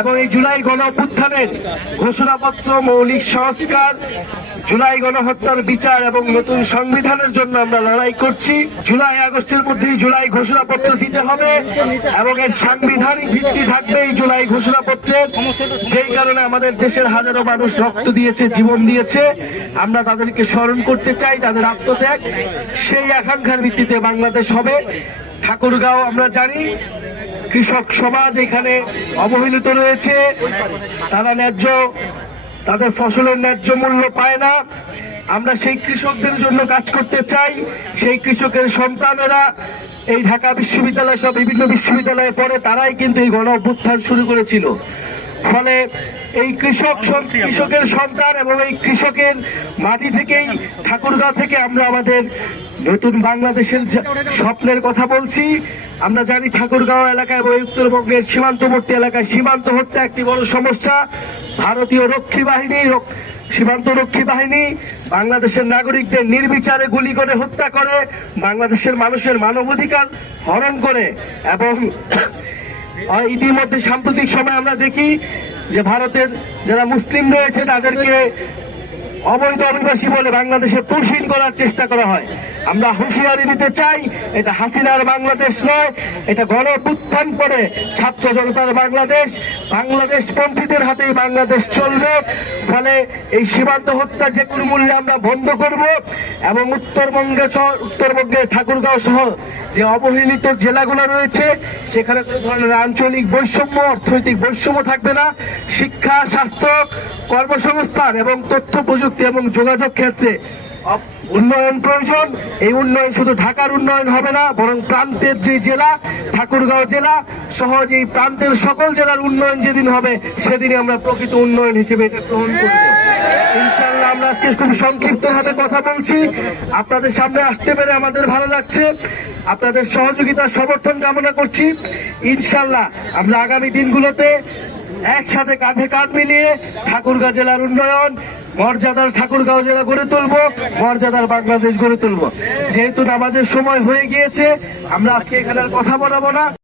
এবং এই জুলাই গণ অভ্যুত্থানের ঘোষণাপত্র, মৌলিক সংস্কার, জুলাই গণহত্যার বিচার এবং নতুন সংবিধানের জন্য আমরা লড়াই করছি। জুলাই আগস্টের মধ্যেই জুলাই ঘোষণাপত্র দিতে হবে এবং এর সাংবিধানিক ভিত্তি থাকবে এই জুলাই ঘোষণাপত্রের, যেই কারণে আমাদের দেশের হাজারো মানুষ রক্ত দিয়েছে, জীবন দিয়েছে। আমরা তাদেরকে স্মরণ করতে চাই, তাদের আত্মত্যাগ। সেই আকাঙ্ক্ষার ভিত্তিতে বাংলাদেশ হবে। ঠাকুরগাঁও আমরা জানি কৃষক সমাজ এখানে অবহেলিত রয়েছে, তারা তাদের ফসলের ন্যায্য মূল্য পায় না। আমরা সেই কৃষকদের জন্য কাজ করতে চাই। সেই কৃষকের সন্তানেরা এই ঢাকা বিশ্ববিদ্যালয় সহ বিভিন্ন বিশ্ববিদ্যালয়ে পড়ে, তারাই কিন্তু এই গণ অভ্যুত্থান শুরু করেছিল। ফলে এই কৃষকের সন্তান এবং এই কৃষকের মাটি থেকেই, ঠাকুরগাঁও থেকে আমরা আমাদের নতুন বাংলাদেশের স্বপ্নের কথা বলছি। আমরা জানি ঠাকুরগাঁও এলাকা এবং উত্তরবঙ্গের সীমান্তবর্তী এলাকায় সীমান্ত হত্যা একটি বড় সমস্যা। ভারতীয় সীমান্ত রক্ষী বাহিনী বাংলাদেশের নাগরিকদের নির্বিচারে গুলি করে হত্যা করে, বাংলাদেশের মানুষের মানবাধিকার হরণ করে। এবং ইতিমধ্যে সাম্প্রতিক সময় আমরা দেখি যে ভারতের যারা মুসলিম রয়েছে তাদেরকে অবৈধ অভিবাসী বলে বাংলাদেশে পুষিন করার চেষ্টা করা হয়। আমরা হুঁশিয়ারি দিতে চাই, এটা হাসিনার বাংলাদেশ নয়, এটা গণ অভ্যুত্থান করে ছাত্র জনতার বাংলাদেশ। বাংলাদেশ পন্থীদের হাতেই বাংলাদেশ চলবে। ফলে এই সীমান্ত হত্যা যে কোনো মূল্যে আমরা বন্ধ করব এবং উত্তরবঙ্গে ঠাকুরগাঁও সহ যে অবহেলিত জেলাগুলো রয়েছে সেখানে কোনো ধরনের আঞ্চলিক বৈষম্য, অর্থনৈতিক বৈষম্য থাকবে না। শিক্ষা, স্বাস্থ্য, কর্মসংস্থান এবং তথ্য প্রযুক্তি এবং যোগাযোগ ক্ষেত্রে উন্নয়ন প্রয়োজন। এই উন্নয়ন শুধু ঢাকার উন্নয়ন হবে না, বরং প্রান্তের যে জেলা ঠাকুরগাঁও জেলা সহ এই প্রান্তের সকল জেলার উন্নয়ন যেদিন হবে সেদিনই আমরা প্রকৃত উন্নয়ন হিসেবে এটা গ্রহণ করব। ইনশাআল্লাহ আমরা আজকে খুব সংক্ষিপ্ত ভাবে কথা বলছি, আপনাদের সামনে আসতে পেরে আমাদের ভালো লাগছে। আপনাদের সহযোগিতা সমর্থন কামনা করছি। ইনশাআল্লাহ আমরা আগামী দিনগুলোতে একসাথে কাঁধে কাঁধ মিলিয়ে ঠাকুরগাঁও জেলার উন্নয়ন, মর্যাদার ঠাকুরগাঁও জেলা গড়ে তুলব, মর্যাদার বাংলাদেশ গড়ে তুলব। যেহেতু নামাজের সময় হয়ে গিয়েছে, আমরা আজকে এখানে আর কথা বলাবো না।